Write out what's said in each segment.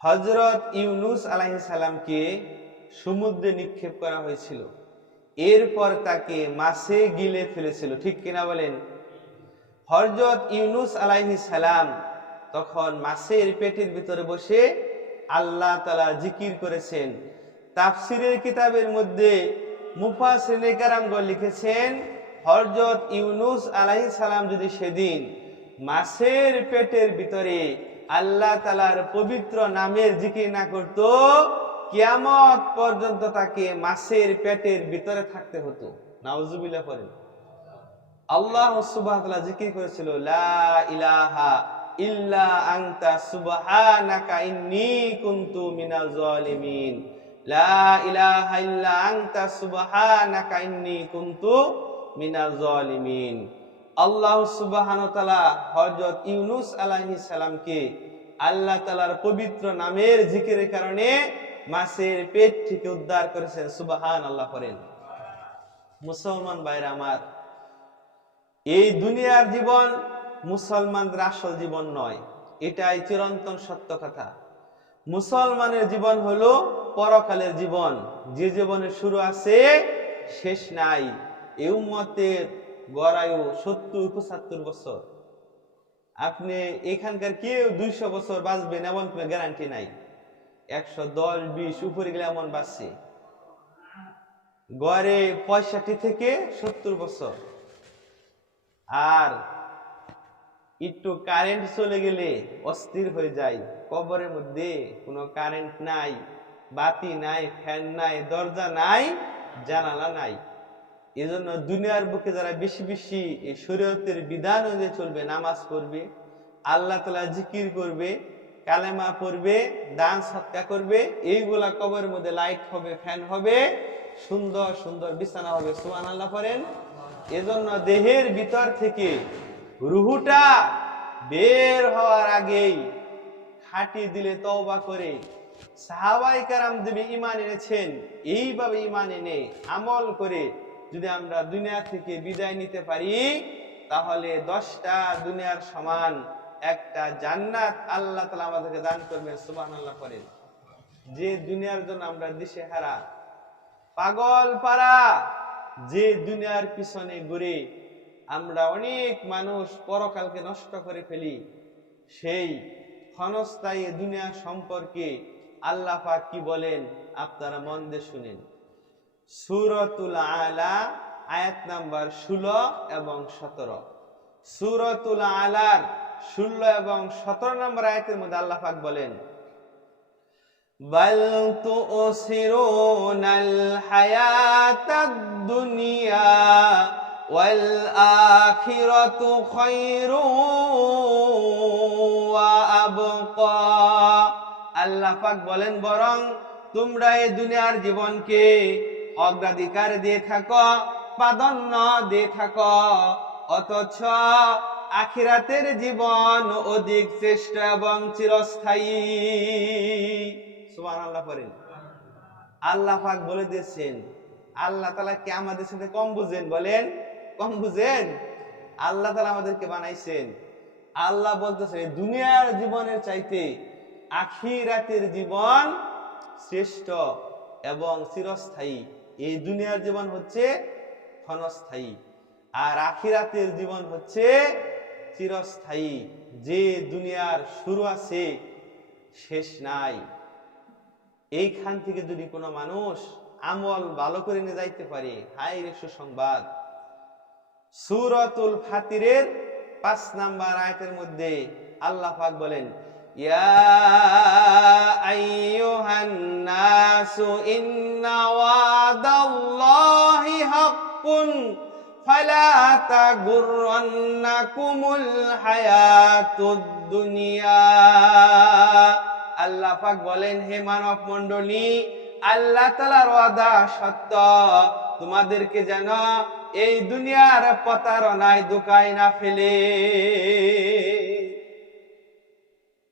হযরত ইউনূস আলাইহিস সালামকে সমুদ্রে নিক্ষেপ করা হয়েছিল, এরপর তাকে মাছে গিলে ফেলেছিল, ঠিক কিনা বলেন? হযরত ইউনূস আলাইহিস সালাম তখন মাছের পেটের ভিতরে বসে আল্লাহ তাআলা জিকির করেছেন। তাফসীরের কিতাবের মধ্যে মুফাসসিরিনে কেরামগণ লিখেছেন, হযরত ইউনূস আলাইহিস সালাম যদি সেদিন মাছের পেটের ভিতরে আল্লাহ তাআলার পবিত্র নামের জিকির না করত, কিয়ামত পর্যন্ত তাকে মাছের পেটের ভিতরে থাকতে হতো। নাউজুবিল্লাহ পড়েন। আল্লাহ সুবহানাহু ওয়া তাআলা জিকির করেছিল, লা ইলাহা ইল্লা আনতা সুবহানাকা ইন্নী কুনতু মিনাজ জালিমিন। লা ইলাহা ইল্লা আনতা সুবহানাকা ইন্নী কুনতু মিনাজ জালিমিন। আল্লাহ সুবহানাহু ওয়া তাআলা হযরত ইউনূস আলাইহিস সালামকে আল্লাহ তাআলার পবিত্র নামের জিকিরের কারণে মাছের পেট থেকে উদ্ধার করেছেন। সুবহানাল্লাহ পড়েন। মুসলমান ভাইরা আমার, এই দুনিয়ার জীবন মুসলমানদের আসল জীবন নয়, এটাই চিরন্তন সত্য কথা। মুসলমানের জীবন হলো পরকালের জীবন, যে জীবনের শুরু আছে শেষ নাই। এই উম্মতের গড় আয়ু 70-75 বছর। আপনি এখানকার কেউ 200 বছর বাঁচবেন এমন কোনো গ্যারান্টি নাই। 110-20 উপরে গেলে এমন বাঁচছে, গড়ে 65 থেকে 70 বছর। আর একটু কারেন্ট চলে গেলে অস্থির হয়ে যায়। কবরের মধ্যে কোনো কারেন্ট নাই, বাতি নাই, ফ্যান নাই, দরজা নাই, জানালা নাই। এজন্য দুনিয়ার বুকে যারা বেশি বেশি এই শরীয়তের বিধান অনুযায়ী চলবে, নামাজ পড়বে, আল্লাহ তাআলা জিকির করবে, কালেমা পড়বে, দান সদকা করবে, এইগুলা কবরের মধ্যে লাইট হবে, ফ্যান হবে, সুন্দর সুন্দর বিছানা হবে। সুবহানাল্লাহ পড়েন। এজন্য দেহের ভিতর থেকে রুহুটা বের হওয়ার আগেই খাঁটি দিলে তওবা করে সাহাবায়ে কেরাম যদি ঈমান এনেছেন, এইভাবে ঈমান এনে আমল করে যদি আমরা দুনিয়া থেকে বিদায় নিতে পারি, তাহলে 10টা দুনিয়ার সমান একটা জান্নাত আল্লাহ তাআলা আমাদেরকে দান করবেন। সুবহানাল্লাহ পড়েন। যে দুনিয়ার জন্য আমরা দিশেহারা পাগল পারা, যে দুনিয়ার পিছনে ঘুরে আমরা অনেক মানুষ পরকালকে নষ্ট করে ফেলি, সেই ক্ষণস্থায়ী দুনিয়া সম্পর্কে আল্লাহ পাক কি বলেন আপনারা মন দিয়ে শুনেন। সূরাতুল আলা আয়াত নাম্বার 16 এবং 17। সূরাতুল আলার 16 এবং 17 নম্বর আয়াতের মধ্যে আল্লাহ পাক বলেন, বাল তুসিরুনাল হায়াতাদ দুনিয়া ওয়াল আখিরাতু খায়রুন ওয়া আবকা। আল্লাহ পাক বলেন, বরং তোমরা এই দুনিয়ার জীবনকে অগ্রাধিকার দিয়ে থাকো, প্রাধান্য দিয়ে থাকো, অথচ আখিরাতের জীবন অধিক শ্রেষ্ঠ এবং চিরস্থায়ী। সুবহানাল্লাহ পড়েন। আল্লাহ পাক বলে দিয়েছেন, আল্লাহ তাআলা কি আমাদের সাথে কম বুঝেন? বলেন, কম বুঝেন? আল্লাহ তাআলা আমাদেরকে বানাইছেন। আল্লাহ বলতেছে দুনিয়ার জীবনের চাইতে আখিরাতের জীবন শ্রেষ্ঠ এবং চিরস্থায়ী। এই দুনিয়ার জীবন হচ্ছে ক্ষণস্থায়ী, আর আখিরাতের জীবন হচ্ছে চিরস্থায়ী। যে দুনিয়ার শুরু আছে শেষ নাই। এইখান থেকে যদি কোনো মানুষ আমল ভালো করে নিয়ে যাইতে পারে, হায় রে সুসংবাদ। সূরাতুল ফাতিরের 5 নাম্বার আয়াতের মধ্যে আল্লাহ পাক বলেন, ইয়া আইয়ুহান নাসু ইন্না ওয়াদাল্লাহি হাক্কুন ফালা তাগুররান্নাকুমুল হায়াতুদ দুনিয়া। আল্লাহ পাক বলেন, হে মানব মণ্ডলী, আল্লাহ তাআলার ওয়াদা সত্য, তোমাদেরকে যেন এই দুনিয়ার প্রতারণায় ধোঁকায় না ফেলে।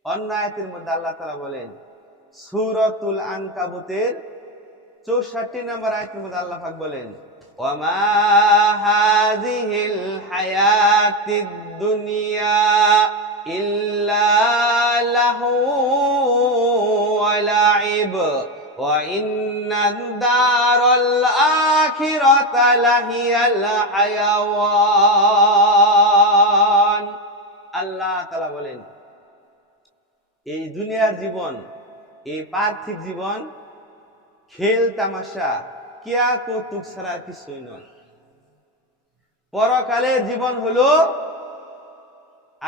অন্য আয়াতের মধ্যে আল্লাহ তাআলা বলেন, সূরাতুল আনকাবুতের 64 নম্বর আয়াতের মধ্যে আল্লাহ পাক বলেন, ওয়ামা হাযিহিল হায়াতিদ দুনিয়া ইল্লা লাহু লাইব ওয়া ইন্নাদ দারাল আখিরাতা লাহিয়াল হায়াওয়ান। আল্লাহ তাআলা বলেন এই দুনিয়ার জীবন, এই পার্থিব জীবন খেল তামাশা, কিয়া কৌতুক ছাড়া কিছুই নয়। পরকালের জীবন হলো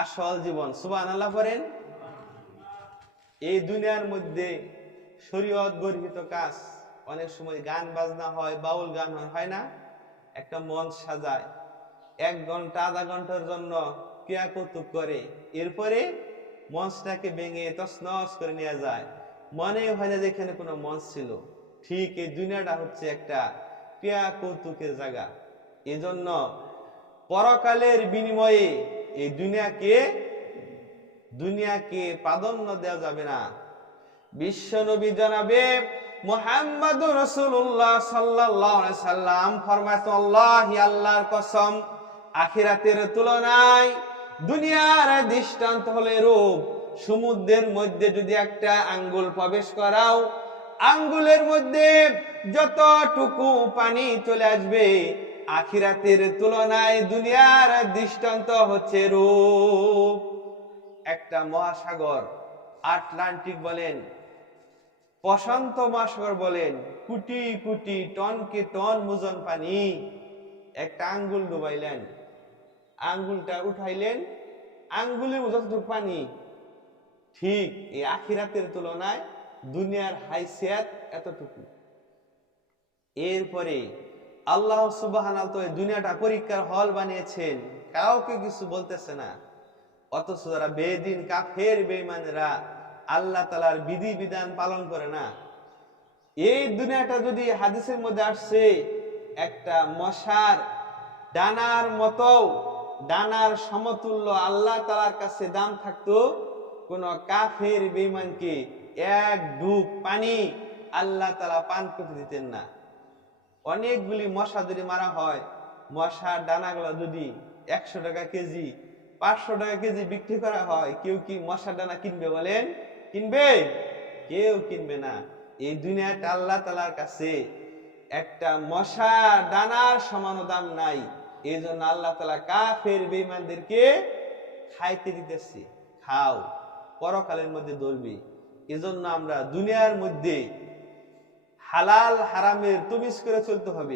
আসল জীবন। সুবহানাল্লাহ পড়েন। এই দুনিয়ার মধ্যে শরীয়ত গর্হিত কাজ, অনেক সময় গান বাজনা হয়, বাউল গান হয় না, একটা মঞ্চ সাজায়, 1 ঘন্টা আধা ঘন্টার জন্য ক্রিয়া কৌতুক করে, এরপরে মঞ্চটাকে ভেঙে তছনছ করে নিয়ে যায়, মনে হয় না যে এখানে কোনো মঞ্চ ছিল। ঠিক এই দুনিয়াটা হচ্ছে একটা ক্রিয়া কৌতুকের জায়গা। এজন্য পরকালের বিনিময়ে এই দুনিয়াকে প্রাধান্য দেওয়া যাবে না। বিশ্ব নবী জনাবে মুহাম্মদুর রাসূলুল্লাহ সাল্লাল্লাহু আলাইহি সাল্লাম ফরমায়েছেন, আল্লাহি আল্লাহর কসম, আখিরাতের তুলনায় দুনিয়ার দৃষ্টান্ত হলো রূপ। সমুদ্রের মধ্যে যদি একটা আঙ্গুল প্রবেশ করাও, আঙ্গুলের মধ্যে যতটুকু পানি চলে আসবে, আখিরাতের তুলনায় দুনিয়ার দৃষ্টান্ত হচ্ছে রূপ। একটা মহাসাগর, আটলান্টিক বলেন, প্রশান্ত মহাসাগর বলেন, কোটি কোটি টনকে টন ওজন পানি, একটা আঙ্গুল ডুবাইলেন, আঙ্গুলটা উঠাইলেন, আঙ্গুলের যতটুকু পানি, ঠিক এই আখিরাতের তুলনায় দুনিয়ার হাইসিয়াত এতটুকু। এরপরে আল্লাহ সুবহানাহু ওয়া তাআলা দুনিয়াটা পরীক্ষার হল বানিয়েছেন, কাউকে কিছু বলতেছে না। অথচ যারা বেদিন কাফের বেঈমানেরা আল্লাহ তাআলার বিধি বিধান পালন করে না, এই দুনিয়াটা যদি হাদিসের মধ্যে আসছে একটা মশার ডানার মতো, ডানার সমতুল্য আল্লাহ তাআলার কাছে দাম থাকতো, কোন কাফের বেঈমানকে 1 ডুব পানি আল্লাহ তাআলা পান করতে দিতেন না। অনেকগুলি মশা যদি মারা হয়, মশার ডানাগুলো যদি 100 টাকা কেজি, 500 টাকা কেজি বিক্রি করা হয়, কেউ কি মশার ডানা কিনবে বলেন? কিনবে? কেউ কিনবে না। এই দুনিয়াটা আল্লাহ তাআলার কাছে একটা মশার ডানার সমান দাম নাই। এই জন্য আল্লাহ তাআলা কাফের বেঈমানদেরকে খাইতে দিতেছে, খাও, পরকালের মধ্যে ধরবে। এজন্য আমরা দুনিয়ার মধ্যে হালাল হারামের তমিজ করে চলতে হবে।